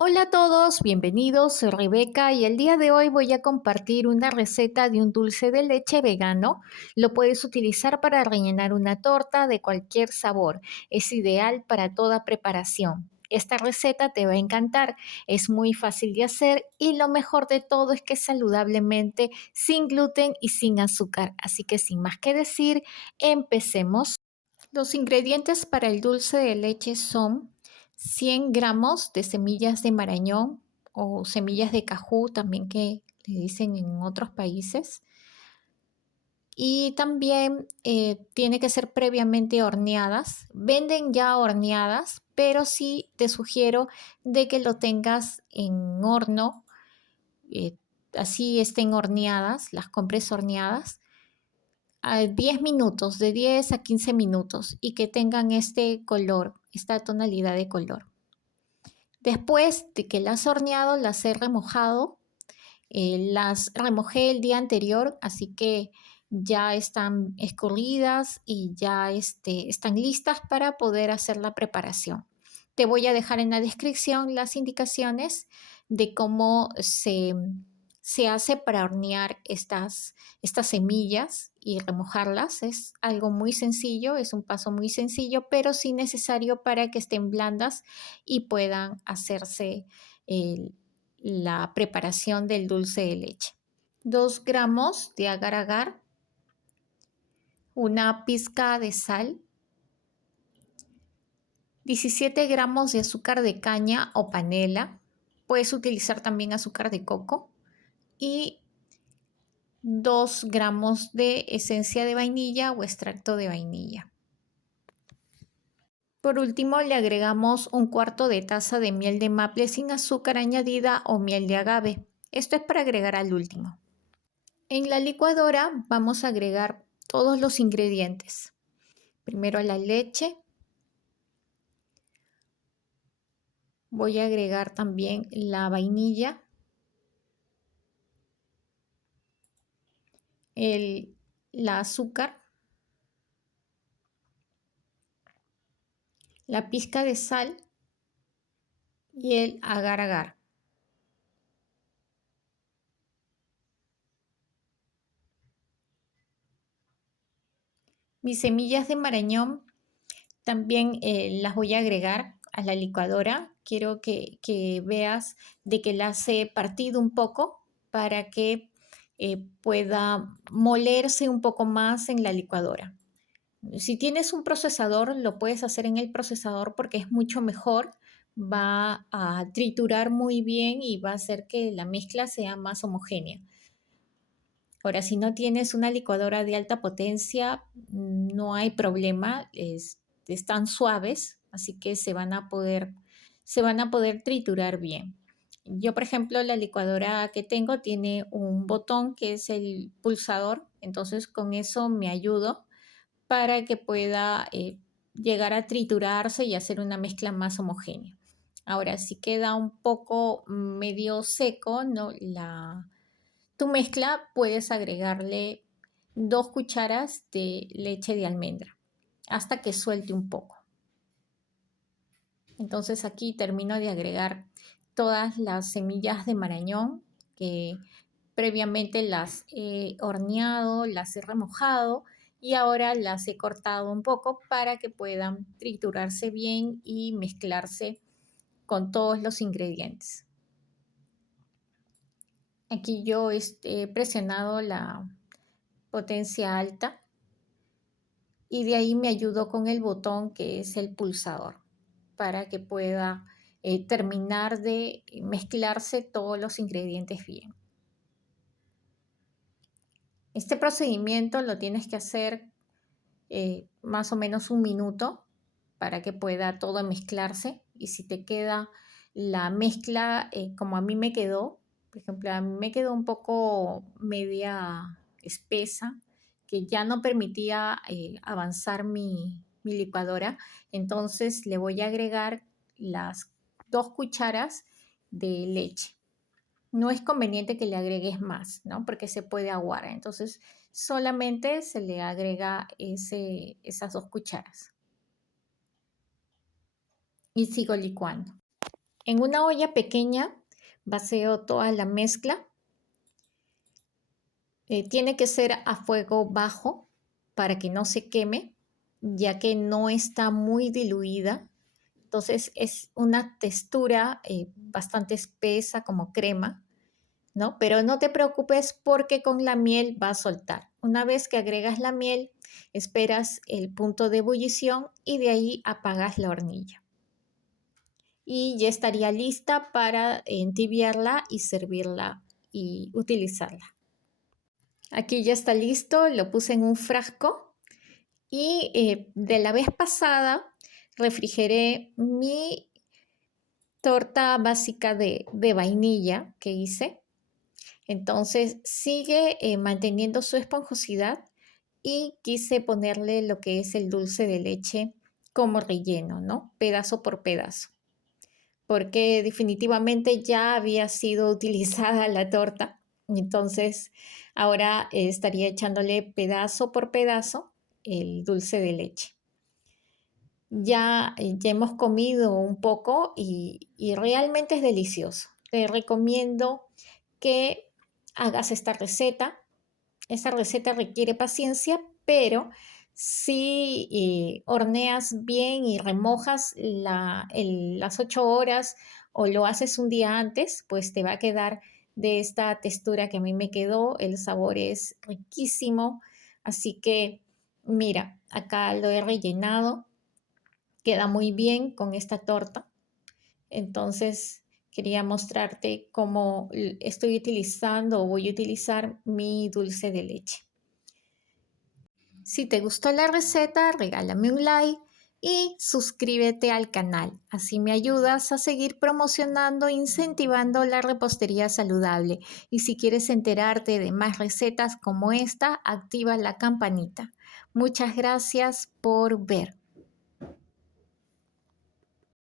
Hola a todos, bienvenidos, soy Rebeca y el día de hoy voy a compartir una receta de un dulce de leche vegano. Lo puedes utilizar para rellenar una torta de cualquier sabor. Es ideal para toda preparación. Esta receta te va a encantar, es muy fácil de hacer y lo mejor de todo es que es saludablemente sin gluten y sin azúcar. Así que sin más que decir, empecemos. Los ingredientes para el dulce de leche son 100 gramos de semillas de marañón o semillas de cajú, también que le dicen en otros países. Y también tiene que ser previamente horneadas. Venden ya horneadas, pero sí te sugiero de que lo tengas en horno, eh, así estén horneadas, las compres horneadas a 10 minutos, de 10 a 15 minutos y que tengan este color, esta tonalidad de color. Después de que las he horneado, las he remojado, las remojé el día anterior, así que ya están escurridas y ya están listas para poder hacer la preparación. Te voy a dejar en la descripción las indicaciones de cómo se hace para hornear estas semillas y remojarlas. Es algo muy sencillo, es un paso muy sencillo, pero sí necesario para que estén blandas y puedan hacerse el, la preparación del dulce de leche. 2 gramos de agar agar, una pizca de sal, 17 gramos de azúcar de caña o panela, puedes utilizar también azúcar de coco y 2 gramos de esencia de vainilla o extracto de vainilla. Por último, le agregamos un cuarto de taza de miel de maple sin azúcar añadida o miel de agave. Esto es para agregar al último. En la licuadora vamos a agregar todos los ingredientes. Primero la leche. Voy a agregar también la vainilla, la azúcar, la pizca de sal y el agar agar. Mis semillas de marañón también las voy a agregar a la licuadora. Quiero que veas de que las he partido un poco para que pueda molerse un poco más en la licuadora. Si tienes un procesador, lo puedes hacer en el procesador porque es mucho mejor. Va a triturar muy bien y va a hacer que la mezcla sea más homogénea. Ahora, si no tienes una licuadora de alta potencia, no hay problema, están suaves, así que se van a poder triturar bien. Yo, por ejemplo, la licuadora que tengo tiene un botón que es el pulsador, entonces con eso me ayudo para que pueda llegar a triturarse y hacer una mezcla más homogénea. Ahora, si queda un poco medio seco, ¿no? Tu mezcla, puedes agregarle 2 cucharas de leche de almendra hasta que suelte un poco. Entonces aquí termino de agregar todas las semillas de marañón que previamente las he horneado, las he remojado y ahora las he cortado un poco para que puedan triturarse bien y mezclarse con todos los ingredientes. Aquí yo he presionado la potencia alta y de ahí me ayudo con el botón que es el pulsador para que pueda terminar de mezclarse todos los ingredientes bien. Este procedimiento lo tienes que hacer más o menos un minuto para que pueda todo mezclarse y si te queda la mezcla como a mí me quedó, por ejemplo, a mí me quedó un poco media espesa que ya no permitía avanzar mi licuadora, entonces le voy a agregar las 2 cucharas de leche. No es conveniente que le agregues más, ¿no? Porque se puede aguar. Entonces, solamente se le agrega esas 2 cucharas y sigo licuando. En una olla pequeña vacío toda la mezcla. Tiene que ser a fuego bajo para que no se queme, ya que no está muy diluida. Entonces es una textura bastante espesa como crema, ¿no? Pero no te preocupes porque con la miel va a soltar. Una vez que agregas la miel, esperas el punto de ebullición y de ahí apagas la hornilla. Y ya estaría lista para entibiarla y servirla y utilizarla. Aquí ya está listo, lo puse en un frasco y de la vez pasada refrigeré mi torta básica de vainilla que hice. Entonces sigue manteniendo su esponjosidad y quise ponerle lo que es el dulce de leche como relleno, ¿no? Pedazo por pedazo, porque definitivamente ya había sido utilizada la torta. Entonces ahora estaría echándole pedazo por pedazo el dulce de leche. Ya hemos comido un poco y realmente es delicioso. Te recomiendo que hagas esta receta. Esta receta requiere paciencia, pero si horneas bien y remojas las 8 horas o lo haces un día antes, pues te va a quedar de esta textura que a mí me quedó. El sabor es riquísimo. Así que mira, acá lo he rellenado. Queda muy bien con esta torta. Entonces, quería mostrarte cómo estoy utilizando o voy a utilizar mi dulce de leche. Si te gustó la receta, regálame un like y suscríbete al canal. Así me ayudas a seguir promocionando e incentivando la repostería saludable. Y si quieres enterarte de más recetas como esta, activa la campanita. Muchas gracias por ver.